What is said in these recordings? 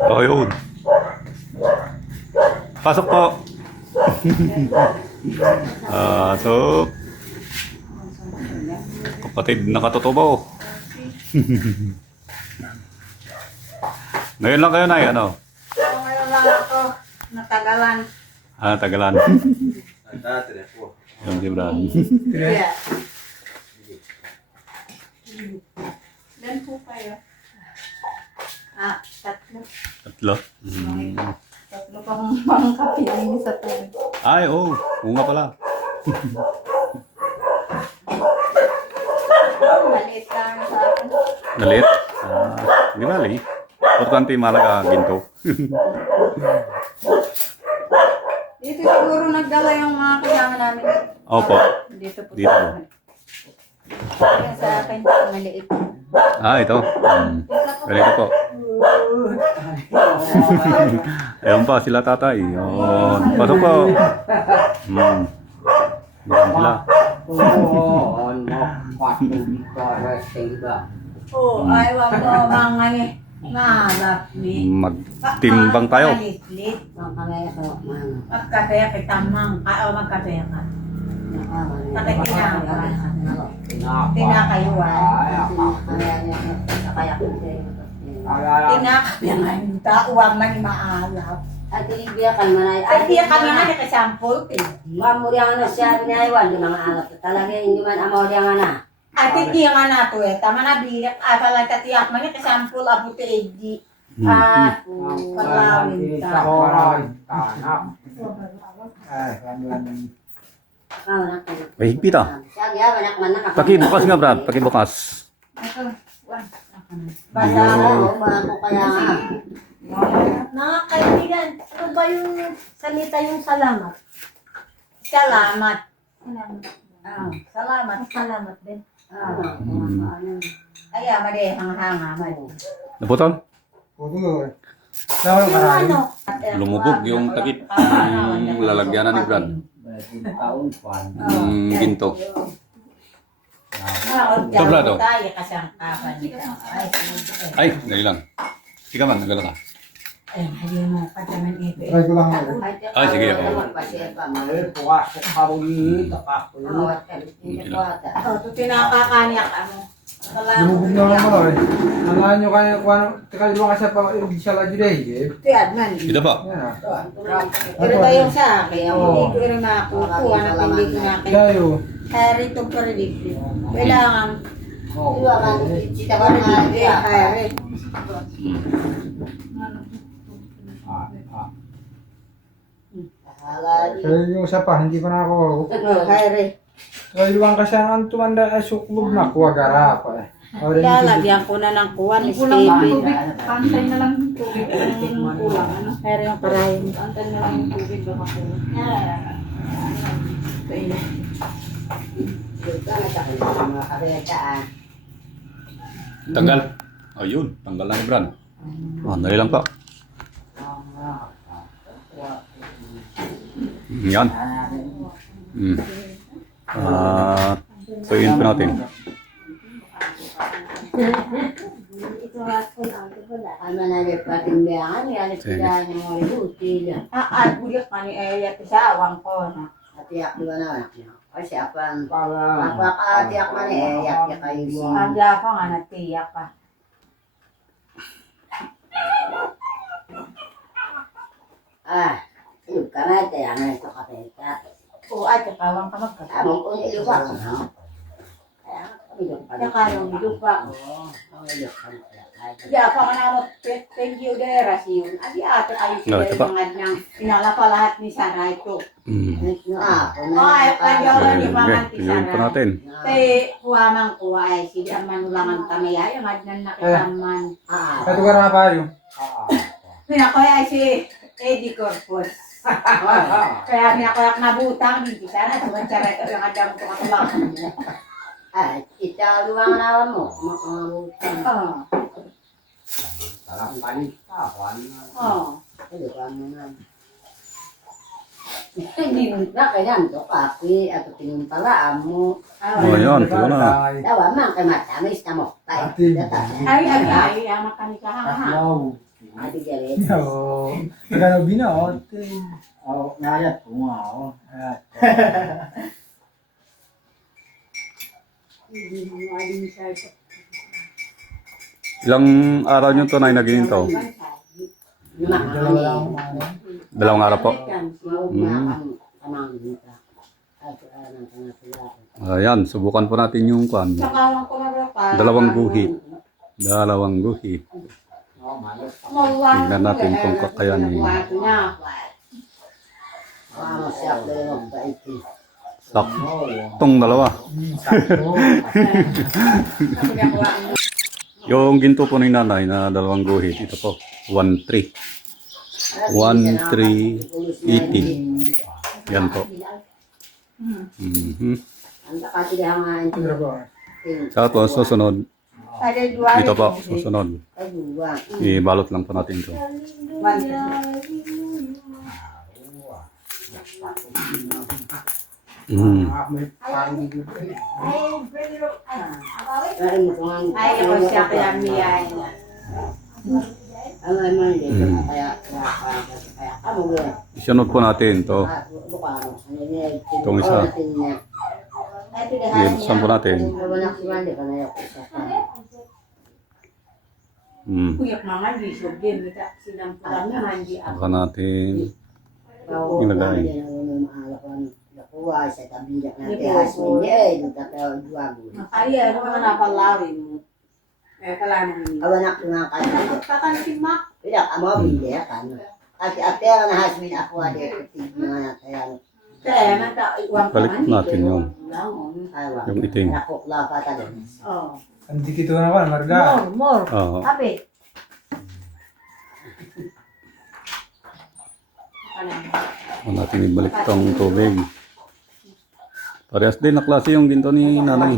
Oh, yun. Pasok po. Pasok. Kapatid nakatutubo. Ngayon lang kayo na ano? Ngayon lang ako. Natagalan. Tagalan. Yung si Brad. Yeah. Ilan po kayo? Tatlo. Tatlo. Tatlo pang mga kapiling sa tayo. Ay, oo. Oo nga pala. Maliit lang sa akin. Nalit. Di bali. Importante malaga ginto. Dito siguro nagdala yung mga kailangan namin. Opo. Dito po. Dito po. Yung sa akin, maliit. Ito. Ganito po. Ayun pa sila tatay. Yun. Pasok po. Yan sila. Ayaw mo mga ni. Magtimbang tayo. Malit-lit. Magkasaya kita mang. Magkasaya ka. Tinakayuan. Tinakayuan. Tauwang man maalap. At ilibya kami manay. Ay, diya kami nga nakasampol. Mamuriang na siya binaywan, di mga alap. Talaga hindi man amuriang na. At hindi nga na to eh. Tama na bilik. Pala tatiyak man nakasampol abuti edi. Palawin ta. Mahigpit ah. Siya gaya, banak man na. Pakibukas nga Brad. Pakibukas. Basta ako, ko kaya nga. Mga kaibigan, ano ba yung salita yung salamat? Salamat. Salamat. Salamat din. Kaya mali hanga-hanga man. Naputol? Yung ano, Lumubog yung takip. Yung lalagyanan ni Brad. Yung ginto. Ito, Brad, oh. Tayo kasi ang kapan nito. Ay, dali lang. Sige man, nagala ka. Ay, hindi mo pa naman ito. Try ko lang ako. Ay, sige, oo. Ito tinakakaniyak mo. Lumubog na naman ako eh. Alaan nyo kaya tikaliwa kasi pa siya lagi deh. Tiyan man. Ito pa. Yan ah. Pero ba yung sa akin? Hindi ko rin makukuha na hindi ko na kayo. Kayo. Kaya rito pa rin dito. Kailangan. Iwakan, cita ko nga. Kaya rin. Kaya yung isa pa, hindi pa na ako. Kaya rin. Kaliwang kasi ang tumanda ay suklog na kuha garapa eh. Lalagyan ko na ng kuwan. kulang pa Stevie. tubig. Pantay na lang yung tubig. Yung kulang, ano? Kaya rin yung parahin. Pantay na lang yung tubig. Baka kulang. Tanggal. Ayun, tanggal na ni Brad. Dali lang pa. Yan. Tuyin pa natin. Ano na rin patimbiyangan, yalit sila ng mga lutil. Bulik ka ni Eya sa awang ko na. Atiyak diba na anak niya? Kasi apan, mapaka-atiyak man eh, yak kayo siya. Anda ko nga natiyak ka. Ilog ka na, kaya na ito kapita. Oo, ay kakawang ka magkakawang. Tamang kung ilog ako, ha? Kaya, ilog pa. Kakawang ilog pa. Oo, ilog pa. Di ako ka na mo, thank you dera siyon. Adi ate kayo No, ito sila pa. yung mga nang pinala pa lahat ni Sarah ito. Ay, Di ba man ti Tuyin pa Sarah? natin. Kay kuha mang kuha ay sige ang manulangan kami ay ang adnan nakitaman. Ito garapa yun. Pinakoy ay si Eddie Corpus. Kaya pinakoyak na butang, hindi sana. Suwan siya rin yung adang ko katulakan mo. Ay, kita luang nawan mo. Makamutan. Oo. Parang panik ka, Oo. ilog mo na. Hindi na kailan to kapi at pinumpala mo. Yun, ito na. Dawa man kay matamis na mo. Ati. Ay, ang makanika ha. Wow. Ate Jared. Oo. Nagano binaot. Oh, nayat ko nga ako. Ayat. Ilang araw nyo to na nagininto? Dalawa lang ang ano. Dalawang araw po. Ayan, subukan po natin yung kwan. Saka lang ko na Dalawang guhit. Dalawang guhit. Tingnan natin kung kakayanin. Saktong dalawa. Sakto. Yung ginto po ng nanay na dalawang guhit, ito po, 1-3. 1-3-80. Yan po. Ano ba? Tapos susunod, ito po, susunod. Ibalot lang po natin ito. May parang dito. Ay, ako siya kaya miyay. Isunod po natin ito. Itong isa. Ibuksan po natin. Kuyak mga lisog din. Sinampulan naman di ako. Baka natin ilagay. Kaya, ano mga napalawin mo? Kaya kailangan mo. Awanak nga kayo. Kakansimak. Tidak, amo bili kan. Ate ang hasmin ako ade tignan kaya. Kaya, nata, iwan pa Balik natin yun. Aywa. Yung itim. Ako la pata din. Oo. Ang dikito naman, Marga. More. Oo. Happy. Huwag natin ibalik itong tubig. Parehas din na klase yung ginto ni nanay.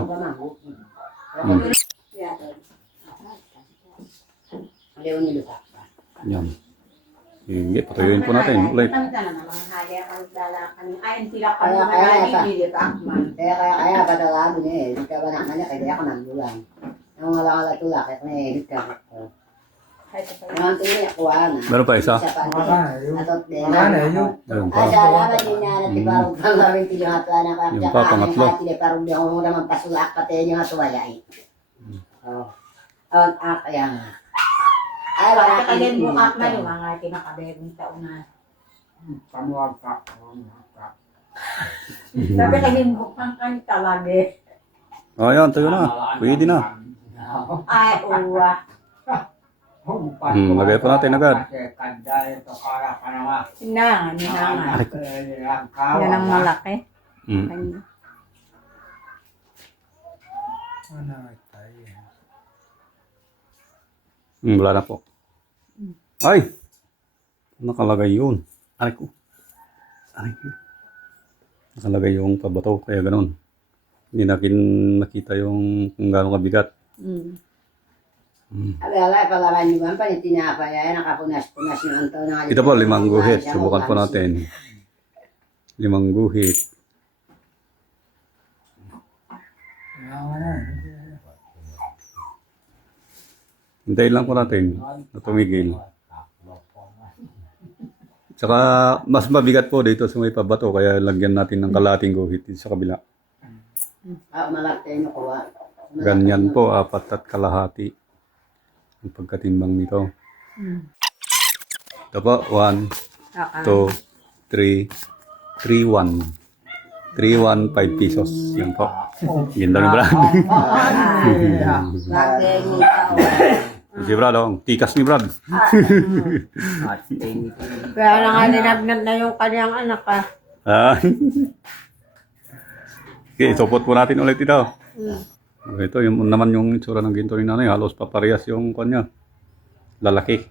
Leo ni lupa. Yan. Sige, patuyuin po natin ulit. Kaya padalado ni kita ba na kanya kaya ka nang bulan. Ang wala tulak at may hita. Ang tingin ako ana. Meron pa isa? Atot din. Yun. Ayun pa. Asa naman din niya na tibarong pangarin ti yung atla na kaya. Yung pa, pangatlo. Ti parang di ako naman pasulak pati yung atuwala eh. Oh. Kaya nga. Ay, wala ka din Bukat na yung mga kinakabegong taon na. Pamuwag ka. Sabi ka din bukang ka talaga. Ayan, tayo na. Pwede na. Ay, uwa. Lagay pa natin agad. Sinangan, sinangan. Yan ang malaki. Ano tayo? Wala na po. Ay! Nakalagay yun. Aray ko. Aray ko. Nakalagay yung pabato, kaya ganun. Hindi natin nakita yung kung gano'ng kabigat. Alala, palaban nyo ba? Panitinapa yan, nakapunas-punas yung anto na. Ito po, 5 guhit. Subukan po natin. 5 guhit. Hintayin lang po natin na tumigil. Saka mas mabigat po dito sa may pabato kaya lagyan natin ng kalating guhit dito sa kabila. Malaki yung kuha. Ganyan po, 4 at kalahati ang pagkatimbang nito. Ito po, 1, 2, 3, 3, 1. 3, 1, 5 pesos. Yan po. Ganda ni Brad. Lagi yung tao. Si Brad, oh. Tikas ni Brad. Kaya na nga ninagnat na yung kanyang anak Ah. Okay, isupot po natin ulit ito. Ito, yung naman yung itsura ng ginto ni nanay. Halos paparehas yung kanya. Lalaki.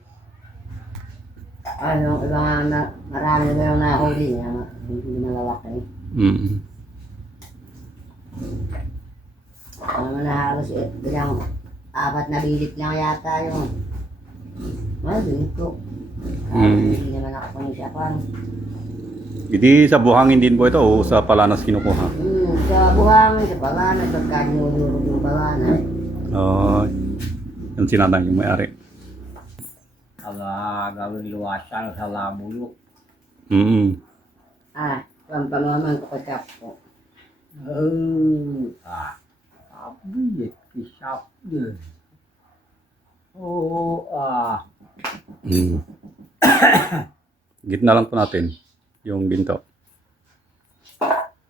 Ano, ibang marami na yung nahuli niya. Hindi malalaki. Ano man na halos bilang 4 na bilit lang yata yung din ko. Hindi naman ako kung siya pa. Hindi sa buhangin din po ito o sa palanas kinukuha? Sa buhangin, sa palanas, sa kanyulurog yung palanas. Yung sinanay yung may-ari. gawin luwasan sa labuyo. Mm. Pampamaman ko kay Kapo. Abiyet kisap din. Oo, Mm. Gitna lang po natin yung ginto.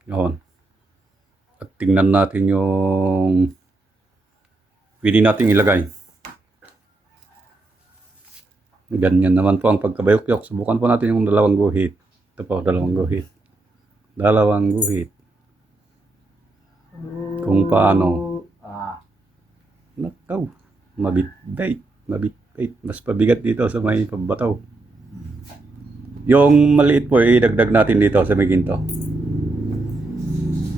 Yun. At tingnan natin yung pwede nating ilagay. Ganyan naman po ang pagkabayok-yok. Subukan po natin yung dalawang guhit. Ito po, dalawang guhit. Dalawang guhit. Kung paano. Nakaw. Mabitbait. Mabitbait. Mas pabigat dito sa may pabataw. Yung maliit po, idagdag natin dito sa may ginto.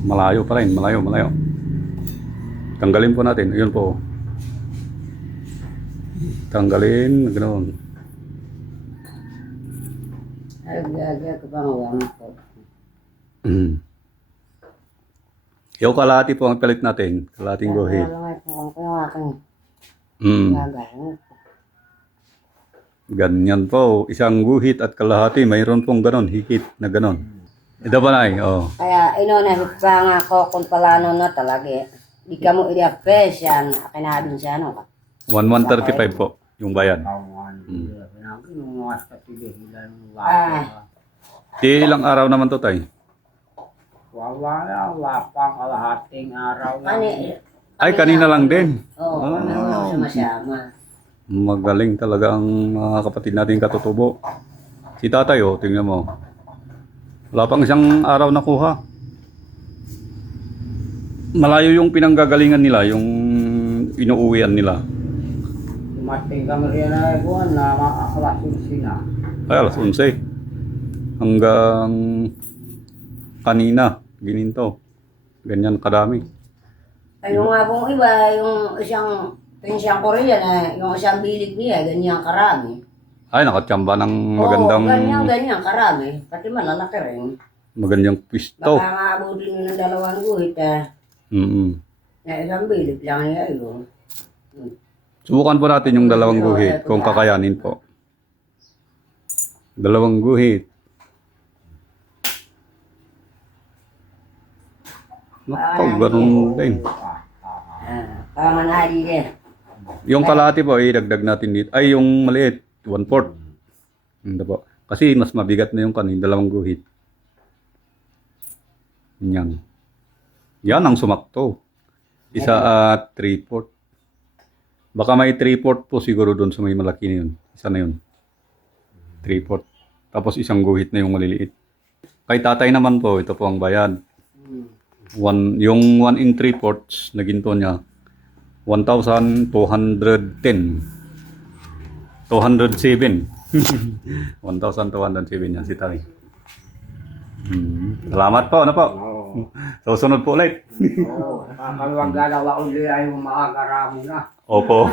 Malayo pa rin. Malayo, malayo. Tanggalin po natin. Ayun po. Tanggalin. Ganoon. Ay, gagawin ko pang uwang ko. Yung kalahati po ang palit natin. Kalahating guhit. Kung yung aking Mm. gagawin. Ganyan po. Isang guhit at kalahati. Mayroon pong ganon. Higit na ganon. Ito pa na oh. Kaya inunahit pa nga ako kung palano na talaga eh. Di ka mo i-apes yan. Akinabin siya ano ka. 1135 po. Yung bayan. Ilang araw naman to tay? Wala pang kalahating araw lang. Ay, kanina lang din. Oo, sumasama. Magaling talaga ang mga kapatid natin katutubo. Si tatay, oh, tingnan mo. Wala pang isang araw nakuha. Malayo yung pinanggagalingan nila, yung inuuwian nila. Dumating kami rin na ikuan na alas 11 na. Ay, alas 11. Hanggang kanina, gininto. Ganyan kadami. Ay, yung nga pong iba, yung isang pensyang Korean eh, yung isang bilig niya, ganyan karami. Ay, nakatsamba ng magandang, Oo, ganyan karami. Pati malalaki rin. magandang pisto. Baka nga abutin nyo ng dalawang guhit eh. Na isang bilig lang niya yun. Subukan po natin yung dalawang guhit kung kakayanin po. Dalawang guhit. Naku, ganun din. Panganali din. Yung kalahati po, idagdag natin dito. Ay, yung maliit, 1/4. Hindi po. Kasi mas mabigat na yung kanin, dalawang guhit. Yan. Yan ang sumakto. Isa at 3/4. Baka may 3/4 po siguro doon sa may malaki na yun. Isa na yun. 3/4. Tapos isang guhit na yung maliliit. Kay tatay naman po, ito po ang bayad. Yung 1 in 3/4 na ginto niya, 1,210. 207. 1,207 yan si Tay. Salamat po, ano po? Susunod po ulit. Kakaluwag dalawa uli ay umakaramo na. Opo.